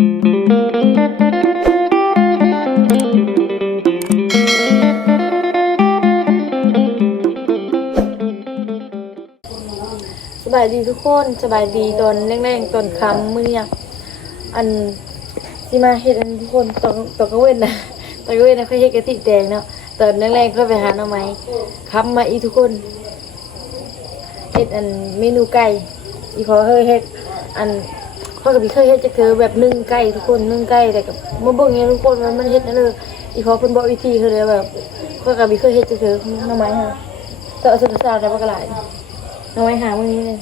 สบายดีทุกคนสบายดีตอนแรงๆตอนคำมื้อเนี่ยอันที่มาเฮ็ดอันทุกคนตอนตอนกระเว้นนะตอนกระเว้นนะเขาเฮ็ดกะทิแดงเนาะตอนแรงๆก็ไปหาหน่อไม้คำมาอีทุกคนเฮ็ดอันเมนูไก่อีพอเคยเฮ็ดอัน พ่อกับพี่เคยเฮ็ดจะคือแบบนึ่งไก่ทุกคนนึ่งไก่แต่กับมาเบิ่งไงทุกคนว่ามันเฮ็ดนั่นเลยอีพอเพิ่นบอกวิธีคือเลยแบบพ่อกับพี่เคยเฮ็ดจะคือหน่อไม้ฮะต่อสุดสาวแต่ว่ากระไรเอาไว้หามื้อนี้เลย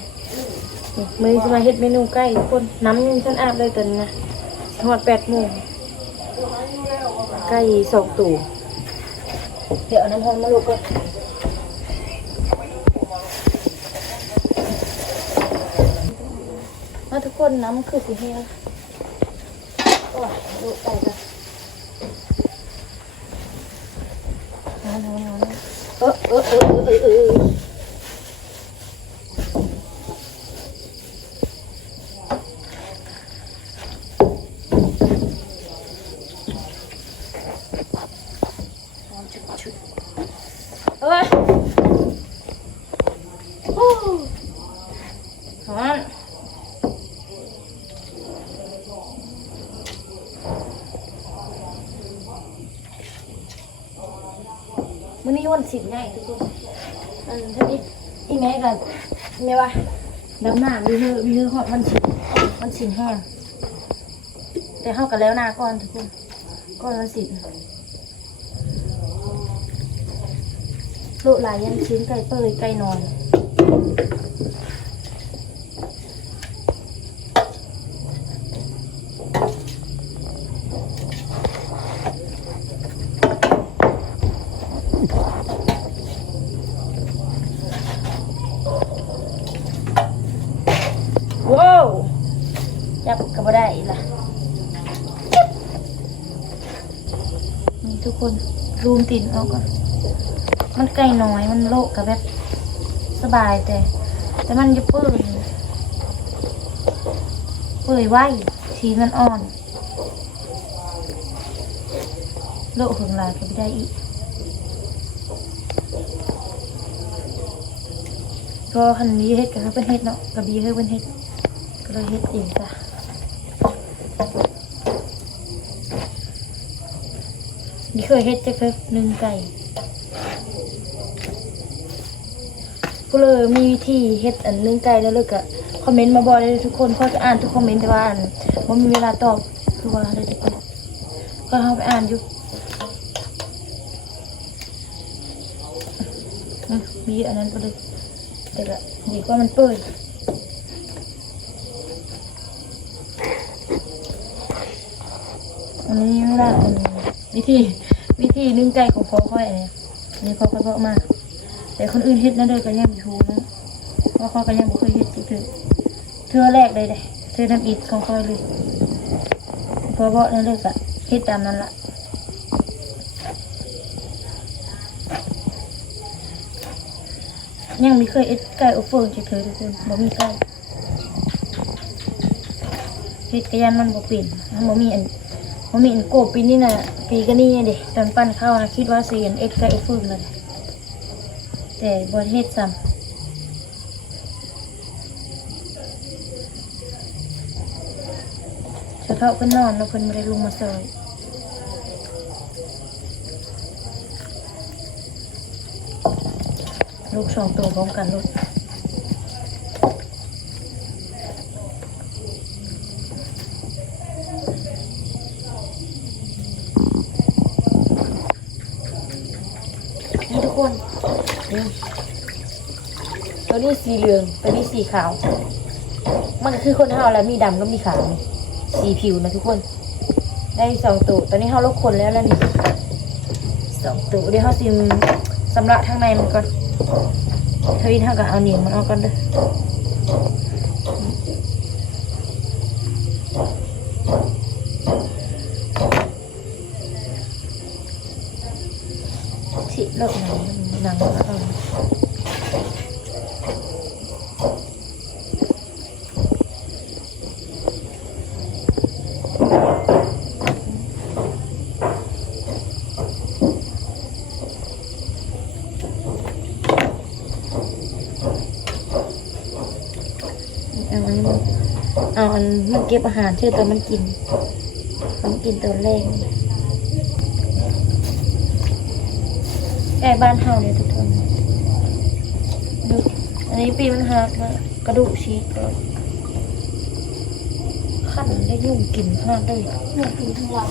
มื้อนี้จะมาเฮ็ดเมนูไก่ทุกคนน้ำยังฉันอาบเลยตอนนี้นะทอดแปดโมงไก่สองตัวเดี๋ยวเอาน้ำพันมาลุกก่อน มาทุกคนน้ำคือสีเฮียโอ้ยดูไก่กันเออเออเออเออเออเออ เอ้ยโอ้ฮอน มื้อนี้วันสิบง่ายทุกคนอันท่านี้อีแม่กับแม่ว่าดำหน้าวิเฮอวิเฮอฮอดวันสิบวันศิลป์แห้งแต่เข้ากันแล้วหนาก่อนทุกคนก่อนวันศิลป์โลหลายยันชิ้นไก่เปยไก่นอน ว้าวจับกับบ่ได้อีกล่ะนี่ ทุกคนรูมตินเอาก่อนมันไก่น้อยมันโลกกับแบบสบายแต่ แต่มันจะเปื่อยเปื่อยไหว้สีมันอ่อน โลกหึงลายก็ไม่ได้อีกก็คันนี้เฮ็ดกับเขาเป็นเฮ็ดเนาะกับบีเฮ็ดเป็นเฮ็ดก็เลยเฮ็ดเองจ้ะนี่ เคยเฮ็ดจะเคยนึ่งไก่ก็เลยมีวิธีเฮ็ดอันนึ่งไก่แล้วเลยก็คอมเมนต์มาบอกเลยทุกคนเพราะจะอ่านทุกคอมเมนต์แต่ว่าอันว่ามีเวลาตอบคือว่าอะไรทุกคนก็เข้าไปอ่านอยู่มีอันนั้นก็เลยแต่ละดีกว่ามันเปื่อยอันนี้ไม่ได้อันวิธี วิธีนึ่งไก่ของพ่อค่อยเนี่ยอันนี้พ่อค่อยบอกมา แต่คนอื่นเฮ็ดนั่นเลยก็ยังอยู่นะเพราะเขาก็ยังบ่เคยเฮ็ดจิเถือเทื่อแรกเลยเด้เทื่อทำอิฐของคอยเลยเพราะว่านั่นเลยก็เฮ็ดตามนั้นละยังไม่เคยเอ็ดไก่อบเฟิงจิเถือทุกคนบ่มีไก่เฮ็ดกระยันมันบ่เป็นบ่มีอันบ่มีอันโกบปีนี้น่ะ ปีก็นี่เด้ตอนปั้นข้าวนะคิดว่าเสิอันเอ็ดไก่อบเฟิงเลยแต่บนเฮ็ดซ้ำเฉพาะเพิ่นนอนแล้วเพิ่นไม่ได้ลงมาซอยลูกสองตัวพร้อมกันลูกนี่ทุกคนนี่ ตัวนี้สีเหลือง ตัวนี้สีขาว มันก็คือคนเฮาแล้วมีดำก็มีขาวนี่สีผิวนะทุกคน ได้สองตัวตอนนี้เฮาลกคนแล้วแล้วนี่สองตัวเดี๋ยวเฮาซิมสำระทางในมันก่อนทวินเฮาก็เอาเหนียงมันออกก่อนเด้อที่เลิกหนังหนังมันเอา อันมัน เก็บอาหารชื่อตอนมันกิน มันกินตอนแรกนี่แก่บ้านเฮาเนี่ยทุกคนดูอันนี้ปีมันหักนะกระดูกชีกขั้นได้ยุ่งกินขนาดเลยหนูกินทั้งวัน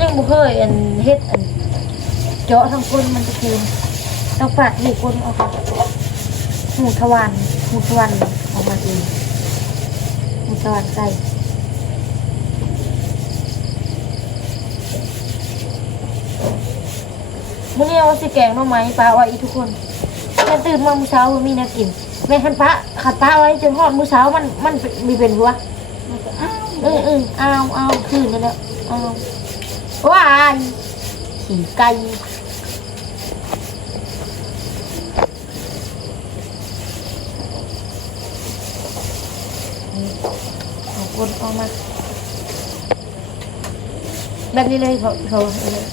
ยังบ่เคยอันเฮ็ดอันเจาะทั้งก้นมันจะคืนต้องปาดหูก้นออกค่ะหูทวารหูทวาร หูทวารไก่มื้อนี้ว่าสิแกงหน่อไม้ปลาไว้อีทุกคนแม่ตื่นมามื้อเช้าบ่มีแนวกินแม่คันปะขัดปลาไว้จนฮอดมื้อเช้ามันมันมีเป็นหัวมันก็อ้าวเออเออเอาเอาคืนนั่นแหละเอาว้ายขี่ไก่นี่ เอาคนออกมา แบบนี้เลยเขาเขาเลย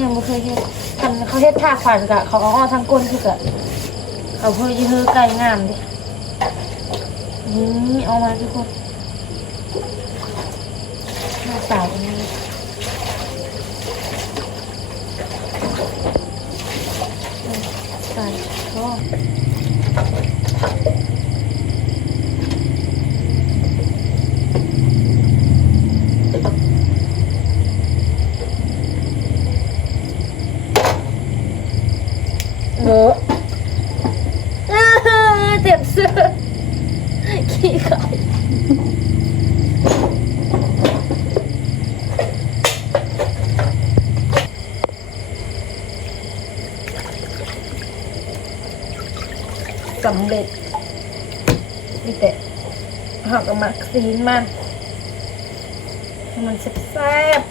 ยังไม่เคยเห็นคันเขาเฮ็ดท่าขวัญกะเขาเอาอ้อทั้งก้นคือกะเอาเพื่อจะเฮือไก่งามดินี่เอามาทุกคนหน้าสาวอันนี้ไก่ทอด เออเจ็บเสื้อขี้ไก่สำเร็จนี่แต่หักออกมาคลีนมันให้มันแซ่บ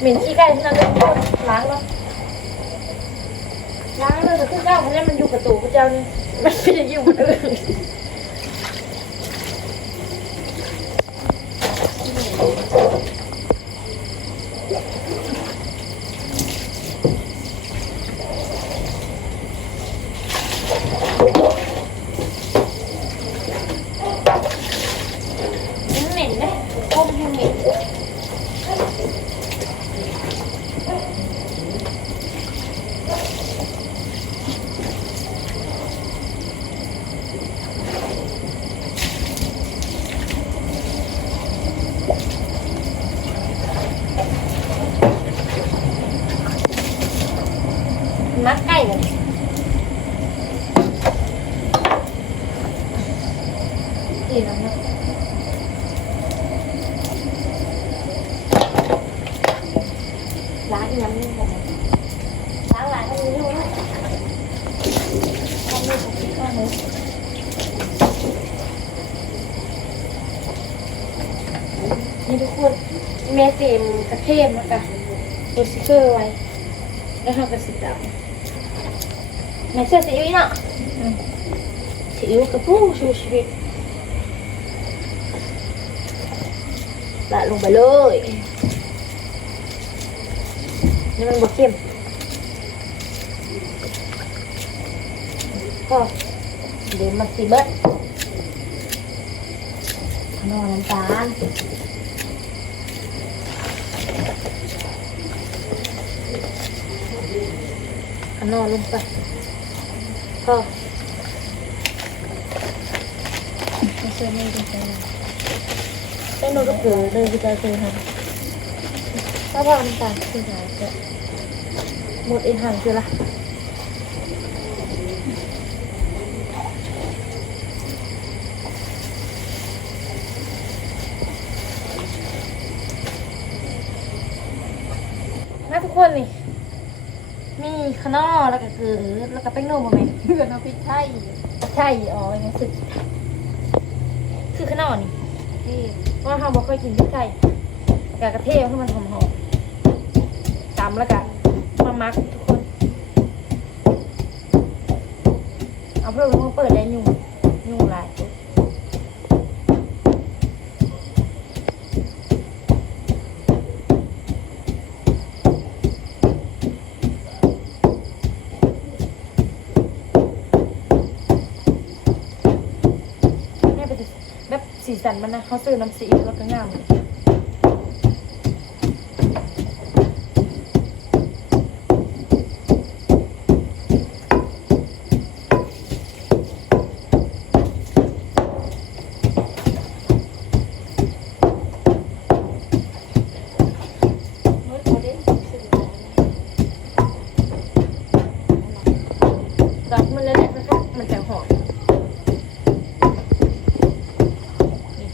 เหม็นขี้ไก่ที่นั่นเลยล้างแล้วล้างเลยแต่ขึ้นเจ้าคนนี้มันอยู่ประตูพระเจ้านี่มันไม่ได้อยู่บนอื่นเหม็นนะก้มให้เหม็นมักไก่เลยดีแล้วนะ ล้างอีกน้ำนึงผมล้างหลายคนนี้ด้วยทำมือผมคิดว่าเลยนี่ทุกคนแม่เต็มกระเทียมแล้วกันตัวสติกเกอร์ไว้ แล้วทำกระสิบดำแม่เชื่อซีอิ๊วเนาะซีอิ๊วกระปู้ชูชีวิตละลงไปเลยนี่มันบดเข้มก็เดี๋ยวมาสิเบิดนอนน้ำตาลเอา นอนลงไปก็ไม่เชื่อไม่ดีใจเลยได้นอนก็เกิดเลยดีใจเลยค่ะถ้าพอน้ำตาลคือหายจะหมดเองหันคือละมาทุกคนนี่ มี ขนอแล้วก็คือแล้วก็แป้งนมมาไหมเพื่อนเอาพริกไทยใช่อ๋อยังสึกคือขนอนี่ที่เพราะว่าเราบอกเคยกินพริกไทยกากระเทียมให้มันหอมๆตำแล้วก็มามักทุกคน เอาเพิ่มมาเปิดได้ยุ่งยุ่งหลายแม่ไปดิแบบ สันมันนะเขาซื้อน้ำซีอิ๊วแล้วก็งามเลยเมื่อเขาได้ซื้อรักมันเลยแหละนะคะมันจะหอมนี่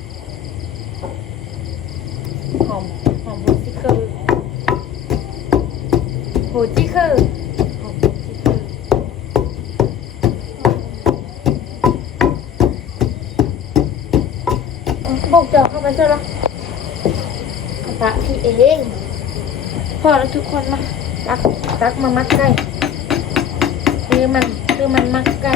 หอมหอมโฮจิเคอร์โฮจิเคอร์หอมโฮจิเคอร์บอ กจอกเข้าไปเจอแล้วกระทะพี่เองพ่อแล้วทุกคนมาตักตักมามัดได้คือมันคือมันมักไก่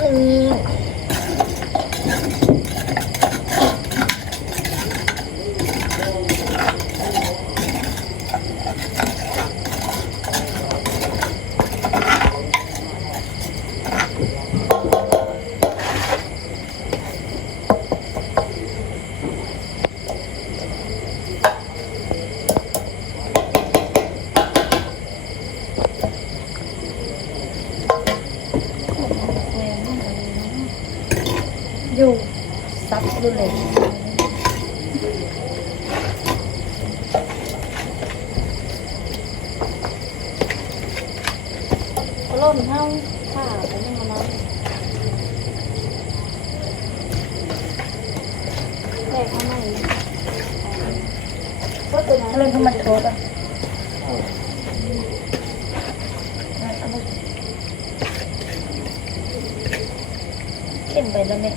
อืม รุ่นเลยเขาล่นเท่าข้าวไปนี่มาแล้วแรกเขาใหม่ก็ตัวนั้นเล่นเขามันโทษอะเข้มไปแล้วเนี่ย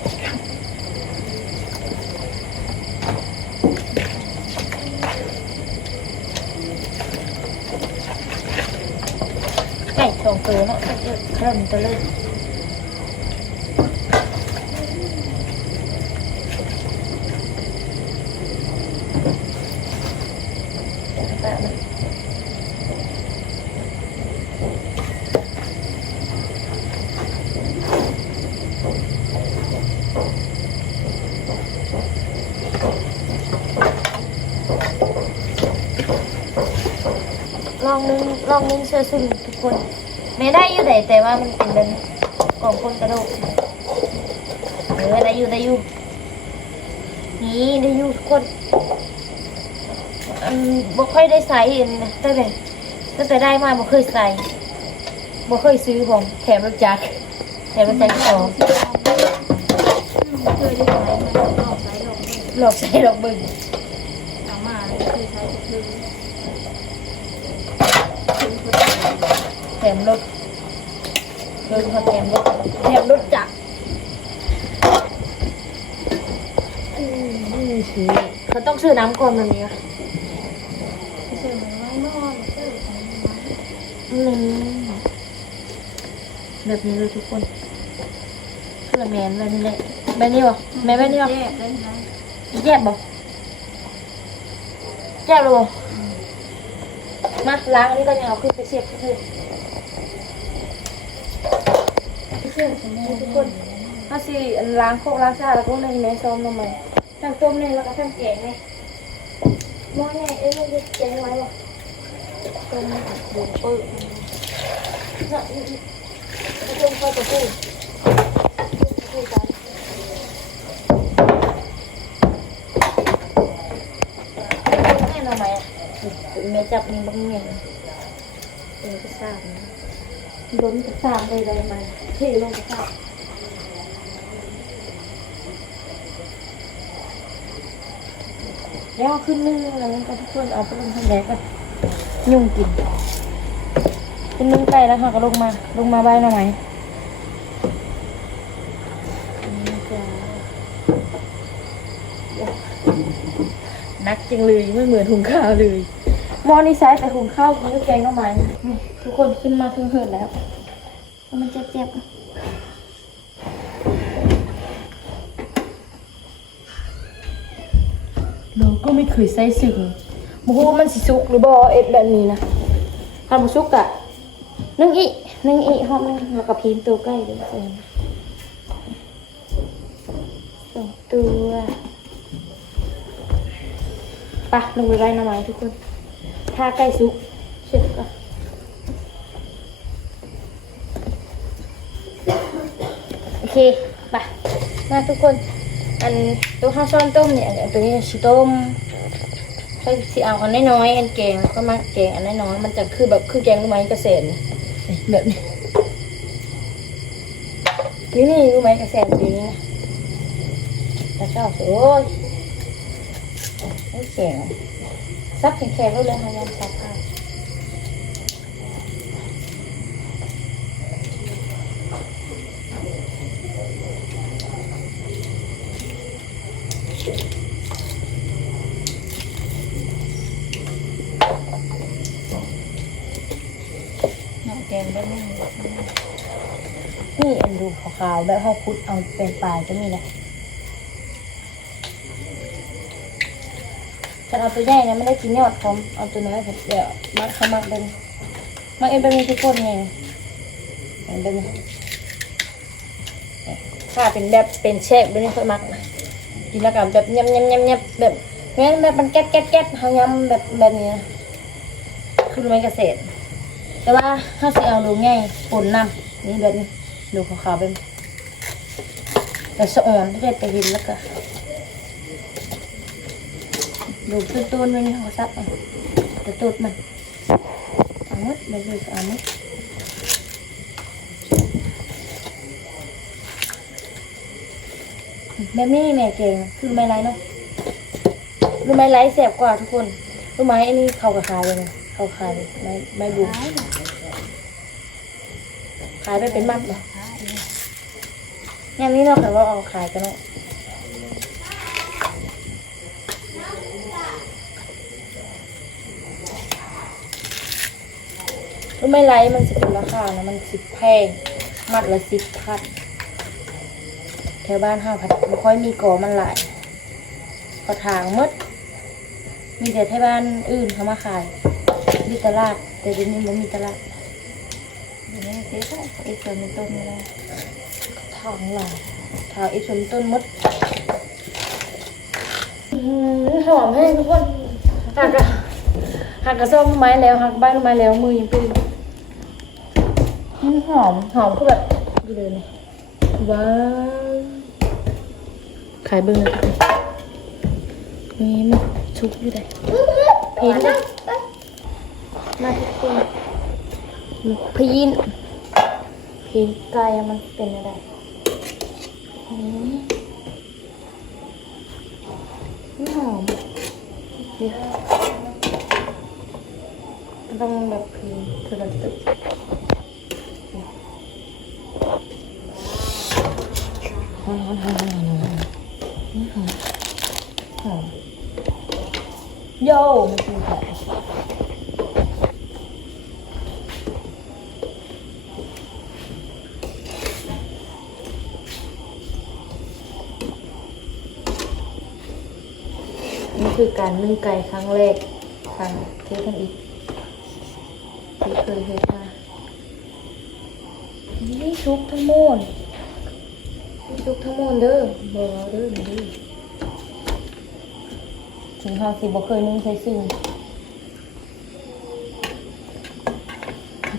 ไก่สองตัวเนาะเยอะเครื่อง ตัวเลยลองนึงลองนึงเสื้อสุ่มทุกคน ไม่ได้อยู่แต่แต่ว่ามันเป็นเดินของคนกระโดดเออได้อยู่ได้อยู่นี่ได้อยู่ทุกคนอันบ่ค่อยได้ใส่เองนะตั้งแต่ตั้งแต่ได้มาบ่เคยใส่บ่เคยซื้อผมแถมรถจักรแถมรถจักรที่สองเคยได้ใช้มันลองใช้ลองหลอกใส่หลอกเบึงเอามาเลยเคยใช้ก็คือ ถมรถเบิ่งเขาแถมรถแถมรถจักรอืมนี่สิเขาต้องซื้อน้ำก่อนแบบนี้วะเชื่อมันไม่นอนเชื่อมันอืมแบบนี้เลยทุกคนคือละแมนแบบนี้แหละแบบนี้บ่แม่แบบนี้บ่แยกได้ไหมแยบบ่แยบเลยบ่มาล้างอันนี้ก็ยังเอาขึ้นไปเสียบขึ้น เชื่อสมมติทุกคนถ้าสิล้างโคกล้างชาแล้วก็ในแม่ซ้อมลงไปทั้งต้มเนี่ยแล้วก็ทั้งแกงเนี่ยมอเนี่ยเอ้ยมันจะแกงไว้บ่ต้มดูปื้น่ะนี่ไม่ต้องเข้าไปพูดพูดกันแม่ทำไมอะแม่จับนี่บ้างไงเป็นกระซ่าล้ม กระซ่าได้ไรมาเท่ลงกระซ่าแล้วเอาขึ้นนึ่งแล้วก็ทุกคนเอาไปลงทางแดกกันยุ่งกินเป็นนึ่งไก่แล้วค่ะก็ลงมา ลงมาบ้านหน่อไหมนี่จ้านักจริงเลยไม่เหมือนหุงข้าวเลยหมอนี่ใช้แต่หุงข้าวกินกับแกงหน่อไม้นี่ ทุกคนขึ้นมาถึงเหินแล้ว มันเจ็บๆเราก็ไม่เคยใส่สึงโมโหว่ามันสิสุกหรือบอเอ็ดแบบนี้นะทำซุกอะนึ่งอีนึ่งอีหอมนึงแล้วก็พีนตัวใกล้เลยเองสองตัวปะลงไปไร่น้ำไม้ทุกคน ถ้าใกล้ซุกเช็ดก่อนโอ เคปะมาทุกคน อันตัวข้าวซ้อนต้มเนี่ยอันตัวนี้ชิต้มใช่สิเอาอันน้อยๆอันแกงก็มาแกงอันน้อยๆมันจะคือแบบคือแกงรู้ไหมเกษตรนี่แบบนี้นี่นี่รู้ไหมเกษตรดีนี่นะแต่ชอบสุดโอ้ยนี่แกงซับแข็งๆรู้เลยค่ะยำซับข้าวน้ำแกงแบบนี้นี่อันดูขาวๆแบบเขาคุดเอาเป็นปลายก็มีนะฉันเอาตัวใหญ่นะไม่ได้กินยอดผมเอาตัวน้อยผมเดี๋ยวมัดเขามักเป็นมักเอ็นเป็นมีทุกคนไงเห็นเป็นถ้าเป็นแบบเป็นแช่แบบนี้ค่อยมักนะกินแล้วกับแบบยำยำยำยำแบบงั้นแบบมันแก๊ดแก๊ดแก๊ดเขายำแบบแบบนี้คือไหมเกษตร แต่ว่าถ้าสิเอาดูง่ายปนน้ำนี่แบบนี้ดูขาวๆเป็น แต่สะอ่อนที่ได้ไปเห็นแล้วก็ดูต้นต้นๆไว้นี่เขาซับเอาแต่ตูดมันเอาหมดเลยเลยเอาหมดแบบนี้แม่เก่งคือรู้ไหม้ไรเนาะรู้ไหม้ไรแสบกว่าทุกคนรู้ไหมอันนี้เขากับขายเลยนะเขาขายเลยไม่ไม่บุกขายแบบขายไปเป็นมัดเหรอ อย่างนี้เราเคยว่าเอาขายกันเนาะรู้ไหม่ไรมันสิเป็นราคานะมันสิบแพงมัดละสิบพันแถวบ้านห้าพันไม่ค่อยมีก่อมันหลายกระถางมด มีแต่ที่บ้านอื่นเขามาขายมีตลาดแต่เดี๋ยวนี้มันมีตลาดอยู่ในเฟซบุ๊กไอ้ส่วนในต้นนี่แหละ ทางหล่ะทางไอ้ชนต้นมดอื้อหือหอมให้ทุกคนหักอะหักกระส้มไม้แล้วหักบ้านไม้แล้วมือยังเป็นอื้อหอมหอมคือแบบดูเลยนะว้าวขายเบิ้งเลยทุกคนนี่มันชุกอยู่ไหนพีนนะมาทุกคนพีนพีนไก่มันเป็นอะไร อืมนี่หอมดีมันต้องแบบคือคือแบบตึกหอมหอมหอมหอมหอมนี่หอมหอมโย่มันคือแบบนี่คือ การนึ่งไก่ครั้งแรกครั้งเทสกันอีกที่เคยเห็นมานี่ชุกทั้งหมดชุกทั้งหมดเด้อบอเด้อเด้อถึงห้าสิบบ่เคยนึ่งใส่ซึ่ง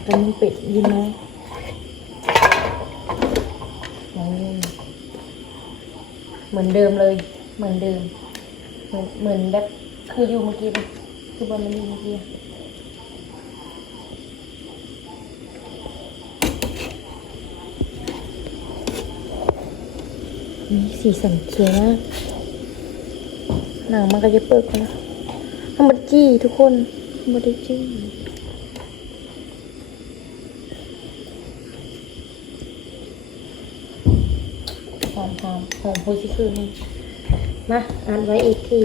แต่มันเป็ดยินไหมเหมือนเดิมเลย เหมือนเดิม เหมือนเหมือนแบบคืออยู่เมื่อกี้คือบอลมันอยู่เมื่อกี้นี่สีสันเขียวมากหนังมันก็จะเปิดกันนะทำบัดจี้ทุกคนบัดจี้หอมหอมหอมพชิคือนี่ มาอ่านไว้อีกที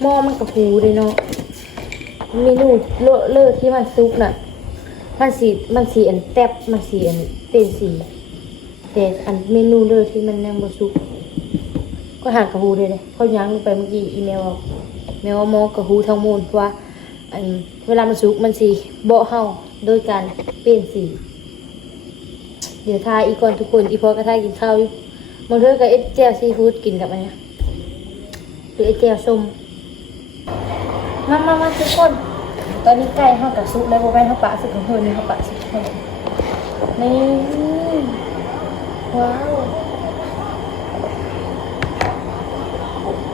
หม้อมันกับหูเลยเนาะเมนูเลอะเลอะที่มันซุปน่ะ มันสีมันสีอันแตบมันสีอันเป็นสีแต่อันเมนูเลยที่มันยังบ่สุก ก็หางกระหูเลยเลยเขาย้งลงไปเมื่อกี้อีเมลว่าแมวว่ามอกระหูทั้งมูลว่าอันเวลามันสุกมันสีเบาเฮาโดยการเปลี่ยนสี เดี๋ยวทาอีกก่อนทุกคนอีพอกระทากินข้าวอยู่บางเทื่อก็เอ็ดแจ่ซีฟู้ดกินกับอันเนี้ย หรือเอ็ดแจ่วส้มมามามาทุกคน ตอนนี้ใกล้ากับซุกแล้วบ่แม่นเฮาปะสุกของเพิ่นนี่เฮาปะสุกของนนี่ว้าว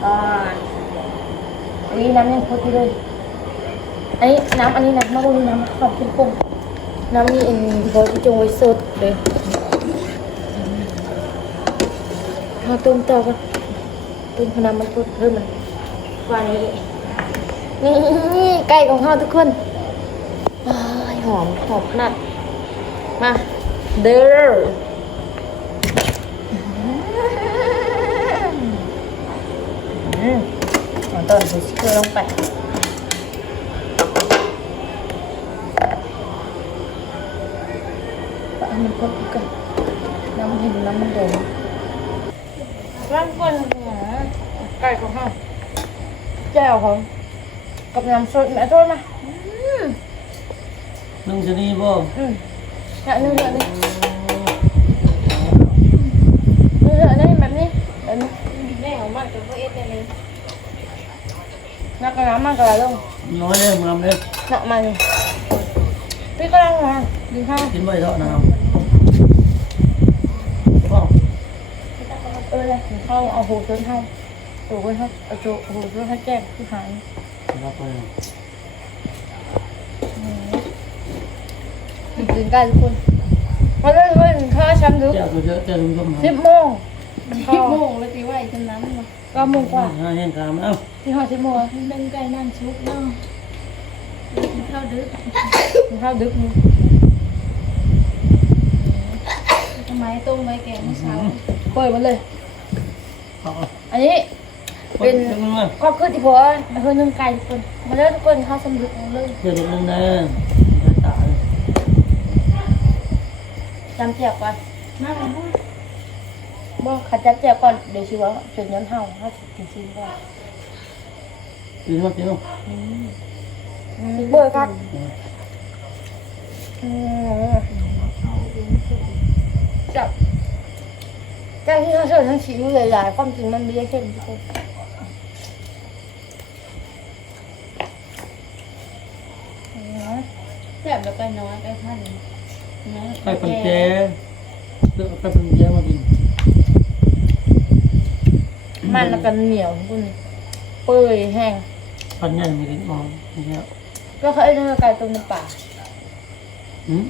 อ่าอันนี้น้ำยังพุดอยู่เลยอันนี้น้ำอันนี้นะมะม่วงน้ำความเข้มข้นน้ำนี่เองบอยจงไว้สดเลยเอาต้มต่อกัน ต้มขนาดมันพุดเพิ่มมันวานนี้นี่ไก่ของเราทุกคนหอมหอมขนาดมาเด้ออืมเอาต้นใส่เกลือลงไปปะมันกดกันน้ำเห็นน้ำมันเดิ นร่างคนหาไก่ของเขาแจ่วของกับน้ำสดแม่โทษมาอืมนึ่งชะนีบ่อืมเนี่ยนึงเถอะนี่นึงเถอะนี่แบบนี้แบบนี้แม่ของมันกับพ่อเอ็ดได้เลยนักกระน้ำมันกระไรลงน้อยเลยงามเลยหนักมันพี่ก็นั่งมากินข้าวกินไม่เท่าน้ำพ่อ เออเลยกินข้าวเอาหูจนเท่าหูจนเท่าเอาโจหูจนเท่าแจ้งที่หายรับไปกินกันทุกคนมาเล่นเล่นข้าวช้ำดึกเจ้าตัวเยอะเจ้าลุงก็มาสิบโมงสิบโมงแล้วตีว่าอีกจนนั้นมาเก้าโมงกว่าห้าแห้งกามเอ้าที่ห้าสิบโมงเป็นไก่นั่นชุบเนาะกินข้าวดึกกินข้าวดึกนี่ทำไมต้มไว้แกงเมื่อเช้าเปิดมันเลยเอาอันนี้เป็นก็คือที่ผัวเพื่อนนึ่งไก่ทุกคนมาเล่นทุกคนข้าวสำดึกเลยเดี๋ยวนึงนะตายจำเจียบก่อนมาแล้วพ่อบ่ขัดจับเจียบก่อนเดี๋ยวชิวะจนย้อนเห่าถ้ากินซีก่อนกินมากินมาเบิร์ครับจับ แก้ที่เขาเชิญทั้งชิวหลายๆความจริงมันมีแค่เข้แซ่บแล้วไก่น้อยไก่พันนะไก่ปังแจเลือกไก่ปังแจมากิน มันแล้วกันเหนียวทุกคนเปื่อยแห้งปันใหญ่ไม่กินมองนี่ครับก็เคยเนื้อไก่ต้มน้ำปลาอืม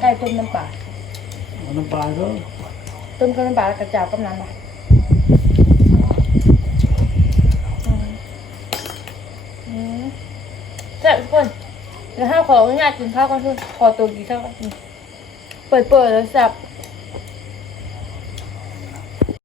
ไก่ต้มน้ำปลาน้ำปลาก็ ต้นกับน้ำปลาแล้วกระเจ้ากับน้ำปลาแซ่บทุกคนเดี๋ยวห้าขออนุญาตกินข้าวก่อนทุกขอตัวกินข้าวก่อนเปิดเปิดแล้วสับ